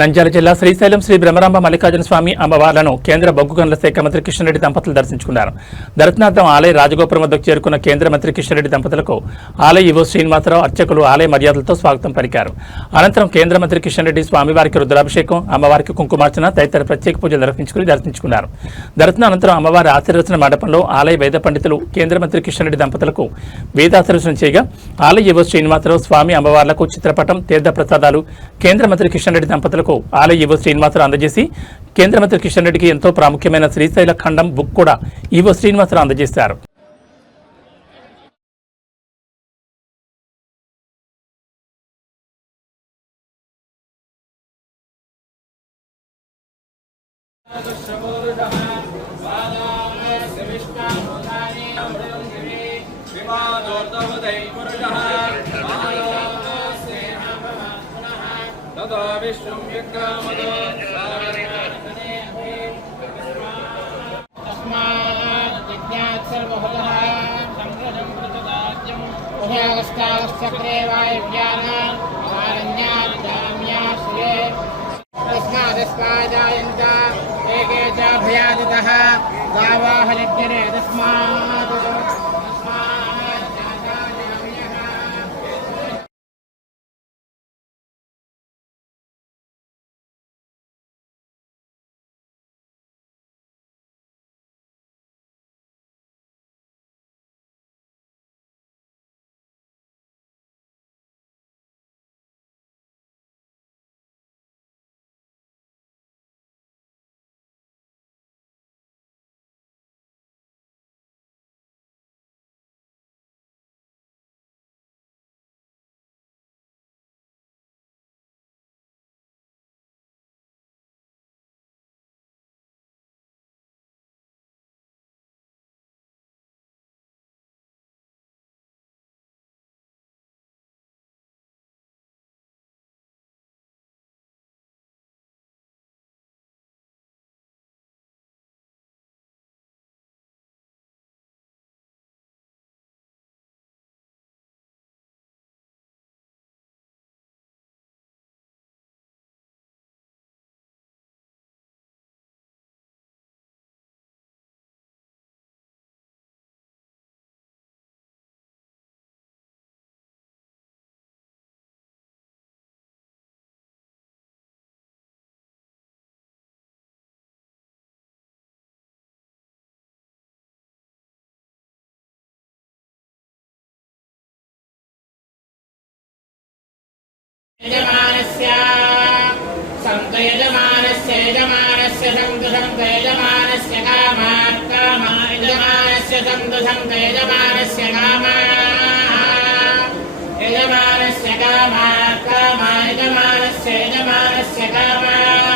నంద్యాల జిల్లా శ్రీశైలం శ్రీ బ్రహ్మరాంబ మల్లికార్జున స్వామి అమ్మవార్లను కేంద్ర బొగ్గు గనుల శాఖ మంత్రి కిషన్ రెడ్డి దంపతులు దర్శించుకున్నారు. దర్శనార్థం ఆలయ రాజగోపురం వద్దకు చేరుకున్న కేంద్ర మంత్రి కిషన్ రెడ్డి దంపతులకు ఆలయ ఈవో శ్రీనివాసరావు అర్చకులు ఆలయ మర్యాదలతో స్వాగతం పలికారు. అనంతరం కేంద్ర మంత్రి కిషన్ రెడ్డి స్వామివారికి రుద్రాభిషేకం, అమ్మవారికి కుంకుమార్చన తదితర ప్రత్యేక పూజలు నిర్వహించుకుని దర్శించుకున్నారు. దర్శనానంతరం అమ్మవారి ఆశీర్వచన మండపంలో ఆలయ వేద పండితులు కేంద్ర మంత్రి కిషన్ రెడ్డి దంపతులకు వేదాశీర్వచనం చేయగా ఆలయ ఈవో శ్రీనివాసరావు స్వామి అమ్మవార్లకు చిత్రపటం, తీర్థ ప్రసాదాలు కేంద్ర మంత్రి కిషన్ రెడ్డి దంపతులకు ఆలయ ఈవో శ్రీనివాసరావు అందజేసి కేంద్ర మంత్రి కిషన్ రెడ్డికి ఎంతో ప్రాముఖ్యమైన శ్రీశైల ఖండం బుక్ కూడా ఈవో శ్రీనివాసరావు అందజేశారు. యజమానస్య సంతయజమానస్య యజమానస్య కామాః యజమానస్య యజమానస్య కామాః యజమానస్య కామాః యజమానస్య కామాః